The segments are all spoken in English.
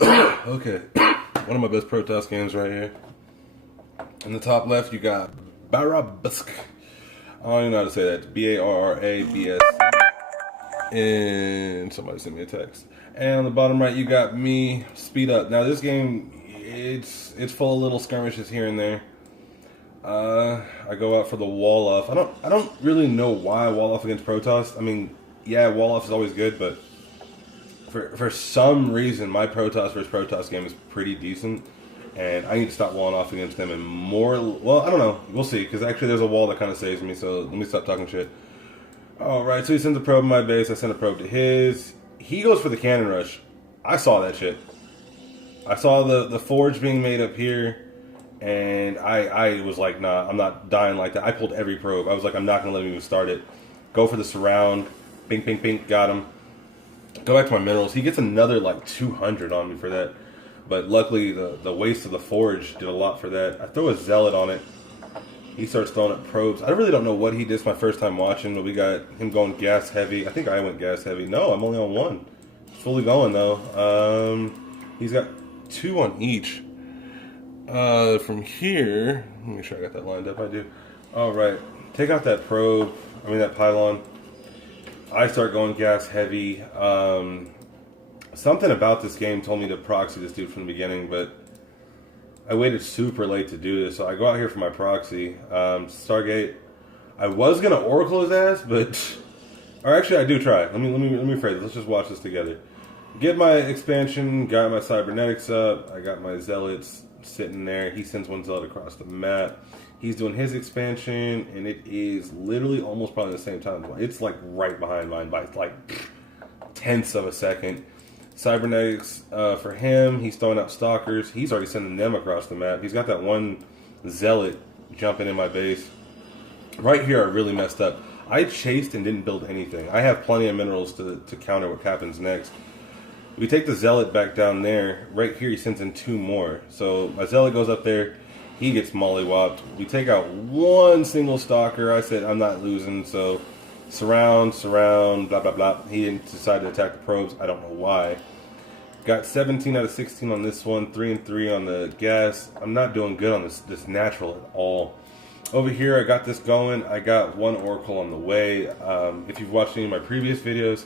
Okay, one of my best Protoss games right here. In the top left, you got BarraBsc. I don't even know how to say that. BarraBsc. And somebody sent me a text. And on the bottom right, you got me. Speed up. Now this game, it's full of little skirmishes here and there. I go out for the wall off. I don't really know why wall off against Protoss. I mean, yeah, wall off is always good, but for some reason, my Protoss versus Protoss game is pretty decent, and I need to stop walling off against them and more. Well, I don't know. We'll see, because actually there's a wall that kind of saves me. So let me stop talking shit. All right, so he sends a probe in my base. I send a probe to his. He goes for the cannon rush. I saw that shit. I saw the forge being made up here. And I was like, nah, I'm not dying like that. I pulled every probe. I was like, I'm not going to let him even start it. Go for the surround. Bing, bing, bing. Got him. Go back to my minerals. He gets another, like, 200 on me for that. But luckily, the waste of the forge did a lot for that. I throw a zealot on it. He starts throwing up probes. I really don't know what he did my first time watching, but we got him going gas heavy. I think I went gas heavy. No, I'm only on one. Fully going, though. He's got 2 on each. From here, let me make sure I got that lined up. I do. All right, take out that probe. I mean that pylon. I start going gas heavy. Something about this game told me to proxy this dude from the beginning, but I waited super late to do this. So I go out here for my proxy. Stargate. I was gonna oracle his ass, but or actually I do try. Let me rephrase it. Let's just watch this together. Get my expansion. Got my cybernetics up. I got my zealots sitting there. He sends one zealot across the map. He's doing his expansion, and it is literally almost probably the same time. It's like right behind mine by like tenths of a second. Cybernetics for him. He's throwing out stalkers. He's already sending them across the map. He's got that one zealot jumping in my base. Right here, I really messed up. I chased and didn't build anything. I have plenty of minerals to counter what happens next. We take the zealot back down there. Right here, he sends in 2 more. So my zealot goes up there. He gets mollywopped. We take out one single stalker. I said, I'm not losing. So surround, blah, blah, blah. He didn't decide to attack the probes. I don't know why. Got 17 out of 16 on this one. 3 and 3 on the gas. I'm not doing good on this natural at all. Over here, I got this going. I got 1 oracle on the way. If you've watched any of my previous videos,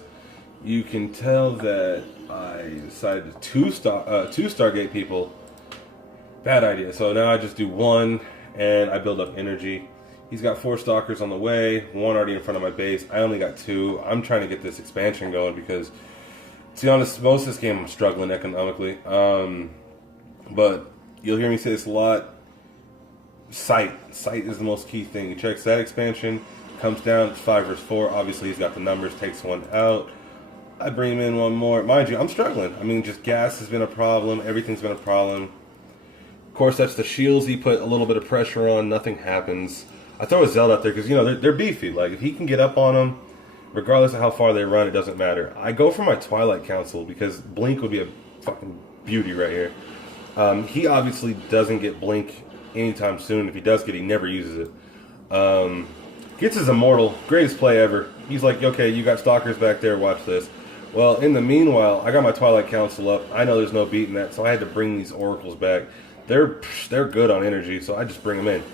you can tell that I decided to two Stargate people. Bad idea. So now I just do 1 and I build up energy. He's got 4 stalkers on the way, 1 already in front of my base. I only got 2. I'm trying to get this expansion going because, to be honest, most of this game I'm struggling economically. But you'll hear me say this a lot. Sight is the most key thing. He checks that expansion, comes down, it's 5 versus 4. Obviously he's got the numbers, takes 1 out. I bring him in 1 more. Mind you, I'm struggling. I mean, just gas has been a problem. Everything's been a problem. Of course, that's the shields he put a little bit of pressure on. Nothing happens. I throw a zealot out there because, you know, they're beefy. Like, if he can get up on them, regardless of how far they run, it doesn't matter. I go for my Twilight Council because Blink would be a fucking beauty right here. He obviously doesn't get Blink anytime soon. If he does get it, he never uses it. Gets his Immortal. Greatest play ever. He's like, okay, you got stalkers back there, watch this. Well, in the meanwhile, I got my Twilight Council up. I know there's no beating that, so I had to bring these oracles back. They're good on energy, so I just bring them in.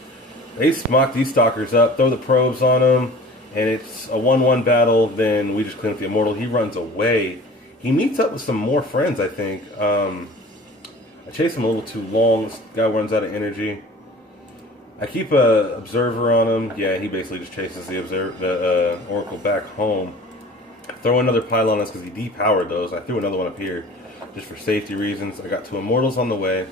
They smock these stalkers up, throw the probes on them, and it's a 1-1 battle. Then we just clean up the Immortal. He runs away. He meets up with some more friends, I think. I chase him a little too long. This guy runs out of energy. I keep a observer on him. Yeah, he basically just chases the oracle back home. Throw another pylon on us because he depowered those. I threw another one up here just for safety reasons. I got 2 immortals on the way.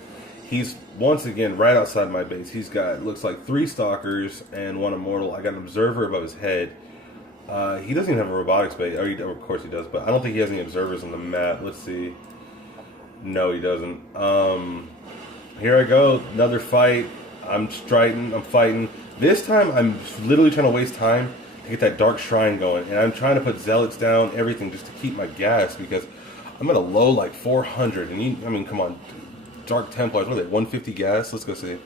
He's once again right outside my base. He's got, looks like 3 stalkers and 1 immortal. I got an observer above his head. He doesn't even have a robotics base. Of course he does, but I don't think he has any observers on the map. Let's see. No, he doesn't. Here I go. Another fight. I'm striking. I'm fighting. This time I'm literally trying to waste time to get that Dark Shrine going. And I'm trying to put zealots down, everything, just to keep my gas because I'm at a low like 400. And I mean, come on. Dark Templars, what are they, 150 gas? Let's go see.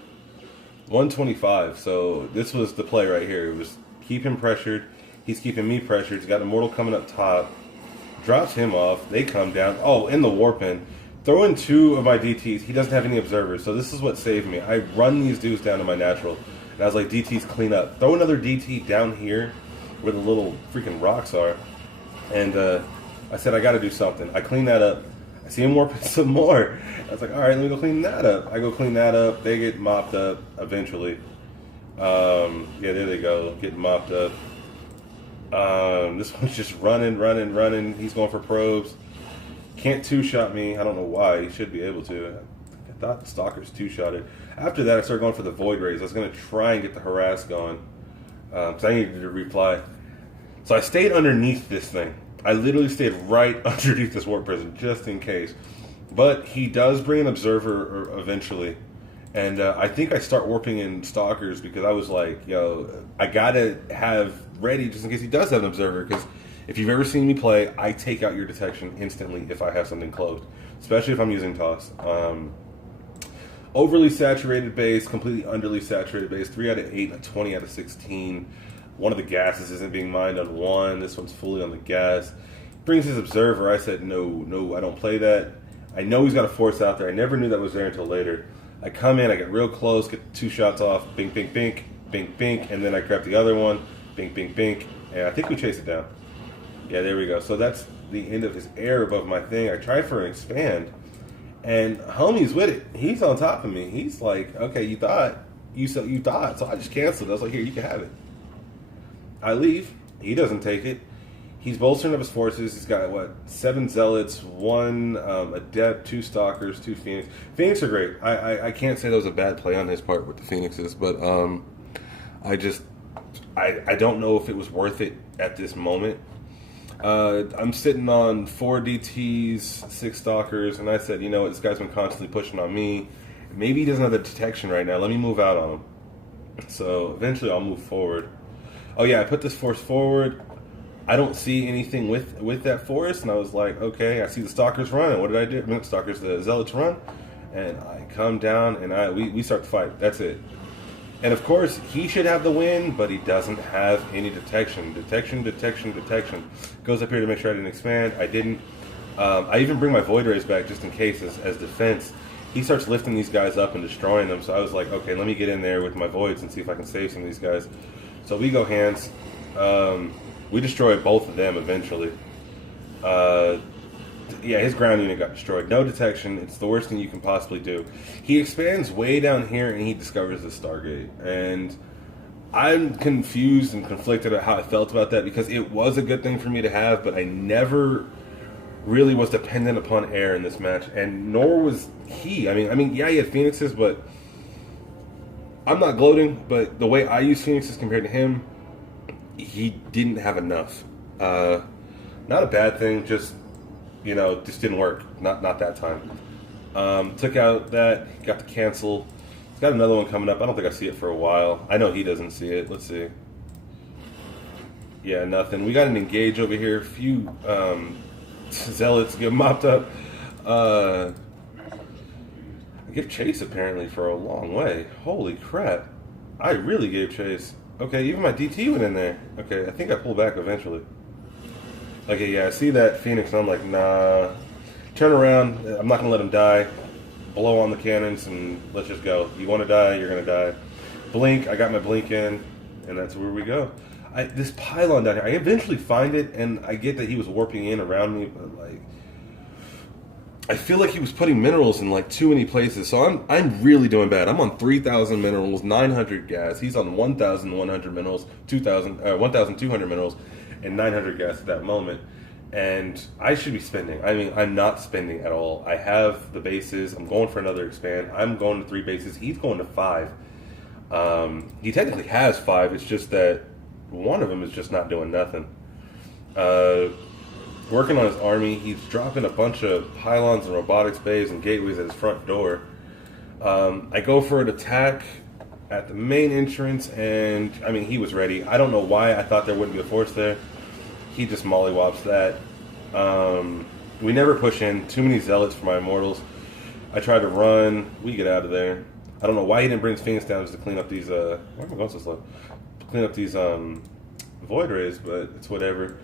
125. So this was the play right here. It was keep him pressured. He's keeping me pressured. He's got Immortal coming up top. Drops him off. They come down. Oh, in the warp in. throw in 2 of my DTs. He doesn't have any observers, so this is what saved me. I run these dudes down to my natural, and I was like, DTs clean up. Throw another DT down here where the little freaking rocks are. And I said, I got to do something. I clean that up. I see him warping some more. I was like, all right, let me go clean that up. I go clean that up. They get mopped up eventually. Yeah, there they go, getting mopped up. This one's just running. He's going for probes. Can't 2-shot me. I don't know why. He should be able to. I thought the Stalkers 2-shotted. After that, I started going for the Void Rays. I was going to try and get the Harass going. Because I needed to reply. So I stayed underneath this thing. I literally stayed right underneath this warp prison, just in case. But he does bring an observer eventually. And I think I start warping in Stalkers because I was like, yo, I got to have ready just in case he does have an observer. Because if you've ever seen me play, I take out your detection instantly if I have something closed. Especially if I'm using Toss. Overly saturated base, completely underly saturated base. 3 out of 8, a 20 out of 16. One of the gases isn't being mined on 1. This one's fully on the gas. Brings his observer. I said, no, I don't play that. I know he's got a force out there. I never knew that was there until later. I come in, I get real close, get 2 shots off, bink, bink, bink, bink, bink, and then I grab the other one, bink, bink, bink, and I think we chase it down. Yeah, there we go. So that's the end of his air above my thing. I tried for an expand, and homie's with it. He's on top of me. He's like, okay, you thought, so I just canceled. I was like, here, you can have it. I leave. He doesn't take it. He's bolstering up his forces. He's got, 7 Zealots, 1 Adept, 2 Stalkers, 2 Phoenix. Phoenix are great. I can't say that was a bad play on his part with the Phoenixes, but I don't know if it was worth it at this moment. I'm sitting on 4 DTs, 6 Stalkers, and I said, you know what, this guy's been constantly pushing on me. Maybe he doesn't have the detection right now. Let me move out on him. So eventually I'll move forward. Oh yeah, I put this force forward. I don't see anything with that force, and I was like, okay, I see the Stalkers running. What did I do? I mean, the Zealots run, and I come down, and we start to fight. That's it. And of course, he should have the win, but he doesn't have any detection. Detection. Goes up here to make sure I didn't expand. I didn't. I even bring my Void Rays back just in case as defense. He starts lifting these guys up and destroying them, so I was like, okay, let me get in there with my Voids and see if I can save some of these guys. So we go hands. We destroy both of them eventually. Yeah, his ground unit got destroyed. No detection. It's the worst thing you can possibly do. He expands way down here and he discovers the Stargate. And I'm confused and conflicted about how I felt about that because it was a good thing for me to have, but I never really was dependent upon air in this match, and nor was he. I mean, yeah, he had Phoenixes, but I'm not gloating, but the way I use Phoenixes compared to him, he didn't have enough. Not a bad thing, just didn't work. Not that time. Took out that, got to cancel. He's got another one coming up. I don't think I see it for a while. I know he doesn't see it. Let's see. Yeah, nothing. We got an engage over here. A few Zealots get mopped up. I give chase apparently for a long way. Holy crap. I really gave chase. Okay, even my DT went in there. Okay, I think I pulled back eventually. Okay, yeah, I see that Phoenix and I'm like, nah. Turn around. I'm not going to let him die. Blow on the cannons and let's just go. You want to die, you're going to die. Blink. I got my blink in and that's where we go. This pylon down here, I eventually find it, and I get that he was warping in around me, but like, I feel like he was putting minerals in like too many places. So I'm really doing bad. I'm on 3,000 minerals, 900 gas. He's on 1,100 minerals, 1,200 minerals, and 900 gas at that moment. And I should be spending. I mean, I'm not spending at all. I have the bases. I'm going for another expand. I'm going to 3 bases. He's going to 5. He technically has 5. It's just that one of them is just not doing nothing. Working on his army, he's dropping a bunch of pylons and robotics bays and gateways at his front door. I go for an attack at the main entrance, and I mean, he was ready. I don't know why I thought there wouldn't be a force there. He just mollywops that. We never push in. Too many zealots for my immortals. I try to run. We get out of there. I don't know why he didn't bring his Phoenix down just to clean up these. Why am I going so slow? Clean up these Void Rays, but it's whatever.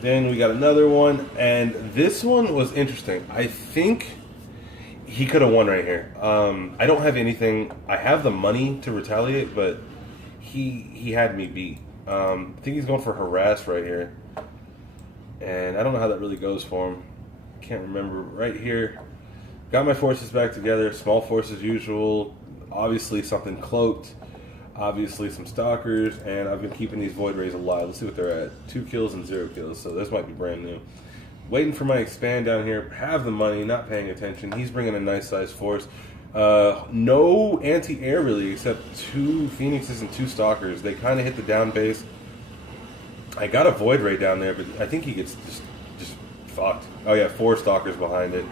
Then we got another one, and this one was interesting. I think he could have won right here. I don't have anything. I have the money to retaliate, but he had me beat. I think he's going for harass right here, and I don't know how that really goes for him. Can't remember. Right here, got my forces back together. Small force as usual. Obviously something cloaked. Obviously some stalkers, and I've been keeping these void rays alive. Let's see what they're at. 2 kills and 0 kills, so this might be brand new. Waiting for my expand down here. Have the money, not paying attention. He's bringing a nice sized force. No anti-air really, except 2 phoenixes and 2 stalkers. They kind of hit the down base. I got a void ray down there, but I think he gets just fucked. Oh yeah, 4 stalkers behind it.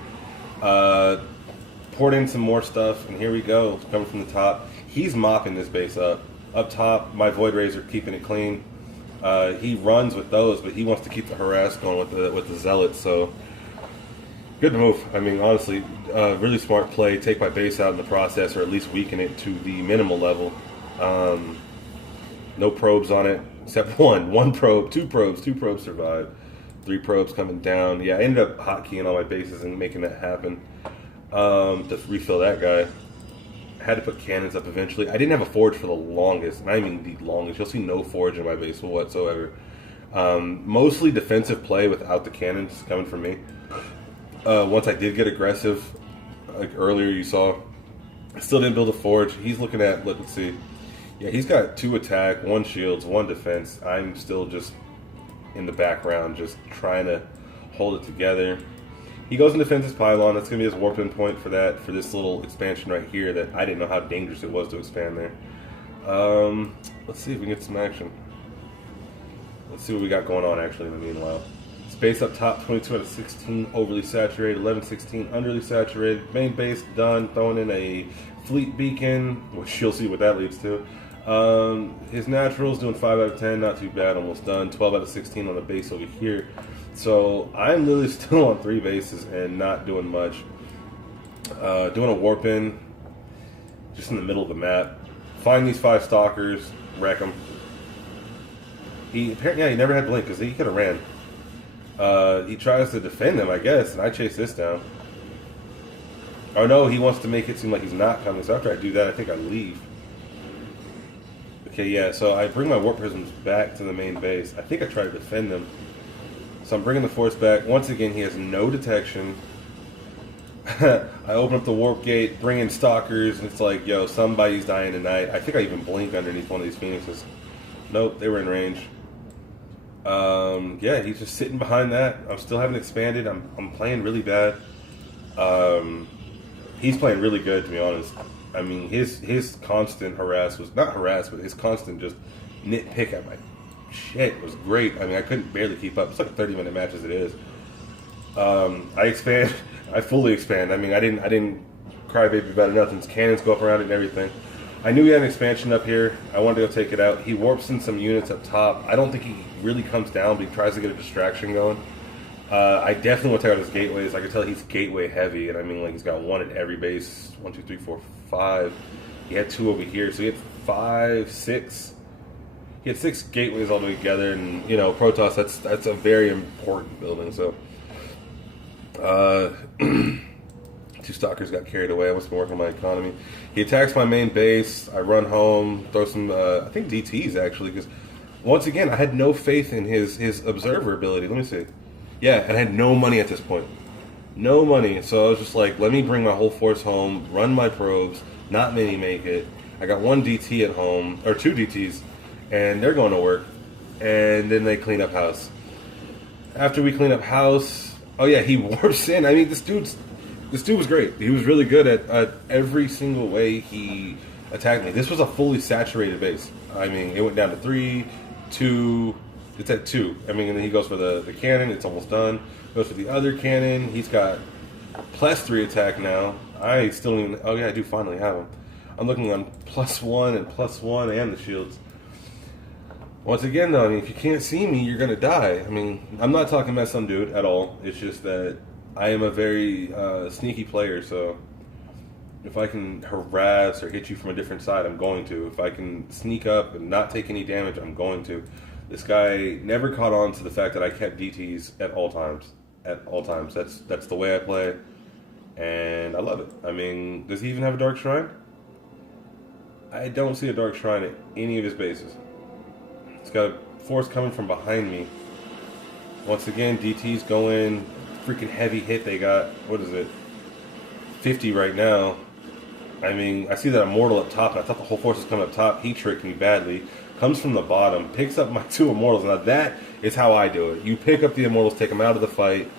Poured in some more stuff, and here we go. Coming from the top. He's mopping this base up. Up top, my void rays are keeping it clean. He runs with those, but he wants to keep the harass going with the zealots. So good move. I mean, honestly, really smart play. Take my base out in the process, or at least weaken it to the minimal level. No probes on it, except one probe, 2 probes. 2 probes survived. 3 probes coming down. Yeah, I ended up hotkeying all my bases and making that happen to refill that guy. Had to put cannons up eventually. I didn't have a forge for the longest, and I mean the longest. You'll see no forge in my base whatsoever. Mostly defensive play without the cannons coming from me. Once I did get aggressive, like earlier you saw, I still didn't build a forge. He's looking at, let's see. Yeah, he's got 2 attack, 1 shields, 1 defense. I'm still just in the background, just trying to hold it together. He goes and defends his pylon. That's going to be his warp-in point for that, for this little expansion right here that I didn't know how dangerous it was to expand there. Let's see if we can get some action. Let's see what we got going on actually in the meanwhile. Space up top, 22 out of 16, overly saturated, 11-16, underly saturated. Main base done, throwing in a fleet beacon, which you'll see what that leads to. His naturals doing 5 out of 10, not too bad, almost done. 12 out of 16 on the base over here. So I'm literally still on 3 bases and not doing much. Doing a warp in, just in the middle of the map. Find these 5 stalkers, wreck them. He never had blink because he could have ran. He tries to defend them, I guess, and I chase this down. Oh no, he wants to make it seem like he's not coming. So after I do that, I think I leave. Okay, yeah. So I bring my warp prisms back to the main base. I think I try to defend them. So I'm bringing the force back. Once again, he has no detection. I open up the warp gate, bring in stalkers, and it's like, yo, somebody's dying tonight. I think I even blink underneath one of these phoenixes. Nope, they were in range. Yeah, he's just sitting behind that. I'm still haven't expanded. I'm playing really bad. He's playing really good, to be honest. I mean, his constant harass was not harass, but his constant just nitpick at my shit was great. I mean, I couldn't barely keep up. It's like a 30-minute match as it is. I expand. I fully expand. I mean, I didn't cry baby about nothing. Cannons go up around it and everything. I knew he had an expansion up here. I wanted to go take it out. He warps in some units up top. I don't think he really comes down, but he tries to get a distraction going. I definitely want to take out his gateways. I can tell he's gateway heavy, and I mean, like, he's got 1 at every base. 1, 2, 3, 4, 5. He had 2 over here, so he had 5, 6. He had 6 gateways all together, and you know, Protoss. That's a very important building. So, 2 stalkers got carried away. I must have been working on my economy. He attacks my main base. I run home, throw some, I think DTs actually, because once again, I had no faith in his observer ability. Let me see. Yeah, and I had no money at this point. No money. So I was just like, let me bring my whole force home, run my probes, not many make it. I got 1 DT at home, or 2 DTs, and they're going to work. And then they clean up house. After we clean up house, oh yeah, he warps in. I mean, this dude was great. He was really good at every single way he attacked me. This was a fully saturated base. I mean, it went down to 3, 2. It's at 2. I mean, and then he goes for the cannon. It's almost done. Goes for the other cannon. He's got +3 attack now. I still don't even... Oh, yeah, I do finally have him. I'm looking on +1 and +1 and the shields. Once again, though, I mean, if you can't see me, you're going to die. I mean, I'm not talking mess on dude at all. It's just that I am a very sneaky player, so if I can harass or hit you from a different side, I'm going to. If I can sneak up and not take any damage, I'm going to. This guy never caught on to the fact that I kept DTs at all times. At all times. That's the way I play, and I love it. I mean, does he even have a Dark Shrine? I don't see a Dark Shrine at any of his bases. He's got a force coming from behind me. Once again, DT's going. Freaking heavy hit they got. What is it? 50 right now. I mean, I see that Immortal up top. I thought the whole force was coming up top. He tricked me badly. Comes from the bottom. Picks up my 2 Immortals. Now that is how I do it. You pick up the Immortals, take them out of the fight.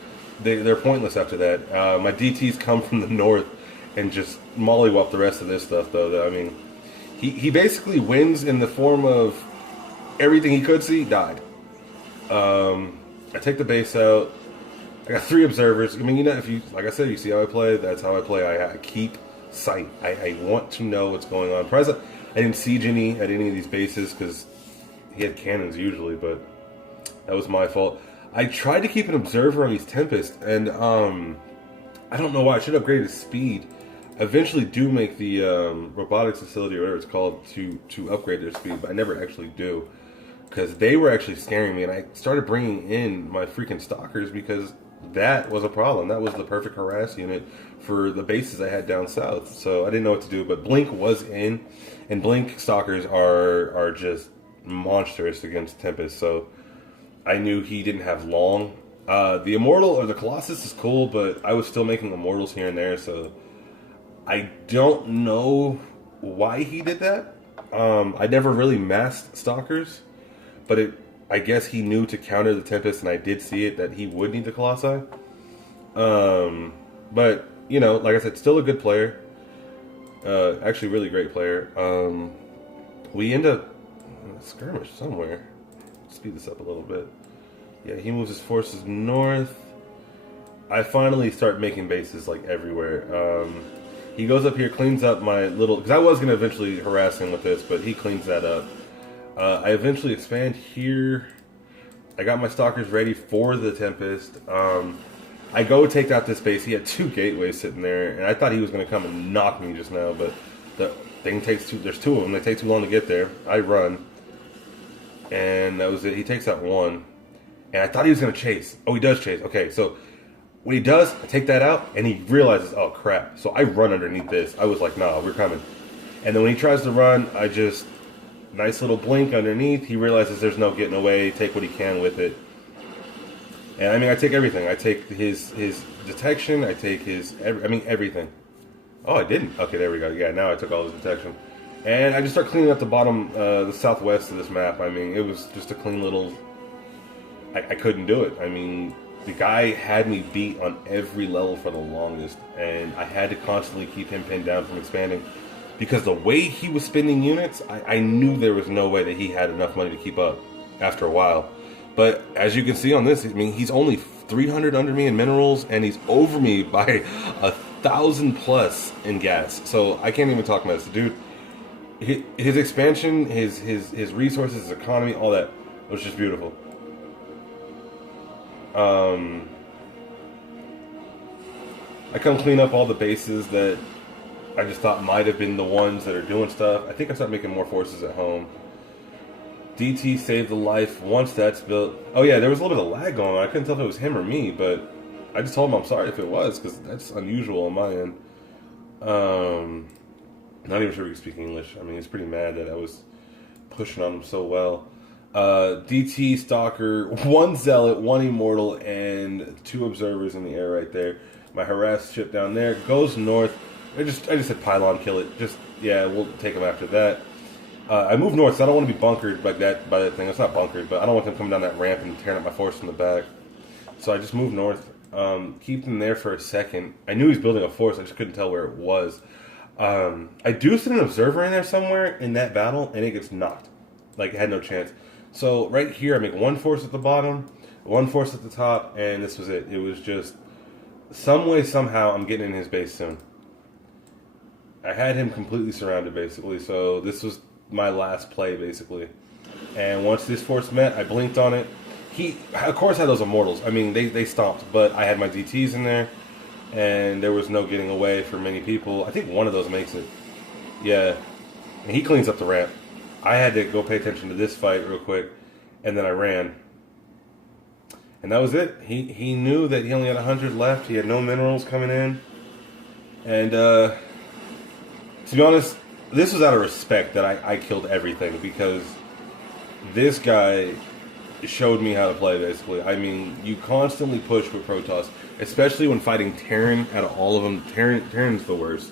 They're pointless after that. My DTs come from the north and just mollywop the rest of this stuff, though. I mean, he basically wins in the form of everything he could see, died. I take the base out. I got 3 observers. I mean, you know, if you, like I said, you see how I play. That's how I play. I keep sight. I want to know what's going on. I didn't siege any at any of these bases because he had cannons usually, but that was my fault. I tried to keep an observer on these Tempest, and I don't know why. I should upgrade his speed. I eventually do make the robotics facility or whatever it's called to upgrade their speed, but I never actually do because they were actually scaring me, and I started bringing in my freaking stalkers because that was a problem. That was the perfect harass unit for the bases I had down south. So I didn't know what to do, but Blink was in, and Blink stalkers are just monstrous against Tempest. So I knew he didn't have long. The Immortal or the Colossus is cool, but I was still making Immortals here and there, so I don't know why he did that. I never really masked stalkers, but I guess he knew to counter the Tempest, and I did see it that he would need the Colossi. But, you know, like I said, still a good player. Actually, really great player. We end up in a skirmish somewhere. Speed this up a little bit. Yeah, he moves his forces north. I finally start making bases, like, everywhere. He goes up here, cleans up my little... Because I was going to eventually harass him with this, but he cleans that up. I eventually expand here. I got my stalkers ready for the Tempest. I go take out this base. He had 2 gateways sitting there, and I thought he was going to come and knock me just now, but the thing takes 2. There's 2 of them. They take too long to get there. I run, and that was it. He takes out 1, and I thought he was going to chase. Oh, he does chase. Okay, so when he does, I take that out, and he realizes, oh, crap. So I run underneath this. I was like, nah, we're coming. And then when he tries to run, I just... Nice little blink underneath. He realizes there's no getting away. Take what he can with it. And I mean, I take everything. I take his detection. I take everything. Oh, I didn't. Okay, there we go. Yeah, now I took all his detection. And I just start cleaning up the bottom, the southwest of this map. I mean, it was just a clean little... I couldn't do it. I mean, the guy had me beat on every level for the longest. And I had to constantly keep him pinned down from expanding. Because the way he was spending units, I knew there was no way that he had enough money to keep up after a while. But as you can see on this, I mean, he's only 300 under me in minerals, and he's over me by 1,000 plus in gas. So I can't even talk about this. Dude, his expansion, his resources, his economy, all that was just beautiful. I come clean up all the bases that I just thought might have been the ones that are doing stuff. I think I started making more forces at home. DT saved the life once that's built. Oh yeah, there was a little bit of lag going on. I couldn't tell if it was him or me, but I just told him I'm sorry if it was, because that's unusual on my end. Not even sure he could speak English. I mean, he's pretty mad that I was pushing on him so well. DT, Stalker, 1 Zealot, 1 Immortal, and 2 Observers in the air right there. My harassed ship down there goes north. I just said pylon, kill it. Just, yeah, we'll take him after that. I move north, so I don't want to be bunkered like that by that thing. It's not bunkered, but I don't want them coming down that ramp and tearing up my force from the back. So I just move north. Keep them there for a second. I knew he was building a force, I just couldn't tell where it was. I do send an observer in there somewhere in that battle, and it gets knocked. Like, it had no chance. So right here, I make 1 force at the bottom, 1 force at the top, and this was it. It was just, some way, somehow, I'm getting in his base soon. I had him completely surrounded, basically, so this was my last play, basically. And once this force met, I blinked on it. He, of course, had those Immortals. I mean, they stomped, but I had my DTs in there, and there was no getting away for many people. I think one of those makes it. Yeah. And he cleans up the ramp. I had to go pay attention to this fight real quick. and then I ran. And that was it. He knew that he only had 100 left. He had no minerals coming in. And to be honest, this was out of respect that I killed everything, because this guy showed me how to play, basically. I mean, you constantly push with Protoss, especially when fighting Terran. Out of all of them, Terran's the worst.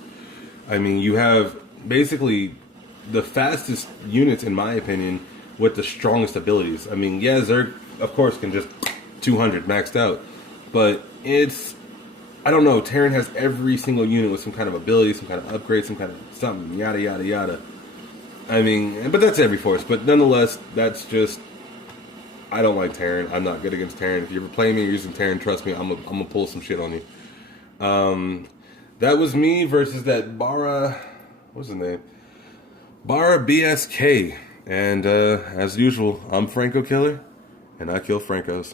I mean, you have basically the fastest units, in my opinion, with the strongest abilities. I mean, yeah, Zerg, of course, can just 200 maxed out, but it's, I don't know, Terran has every single unit with some kind of ability, some kind of upgrade, some kind of something, yada yada yada. I mean, but that's every force, but nonetheless, that's just, I don't like Terran. I'm not good against Terran. If you're ever playing me or using Terran, trust me, I'm gonna pull some shit on you. That was me versus that what's his name? BarraBsc. And as usual, I'm Francokiller, and I kill Francos.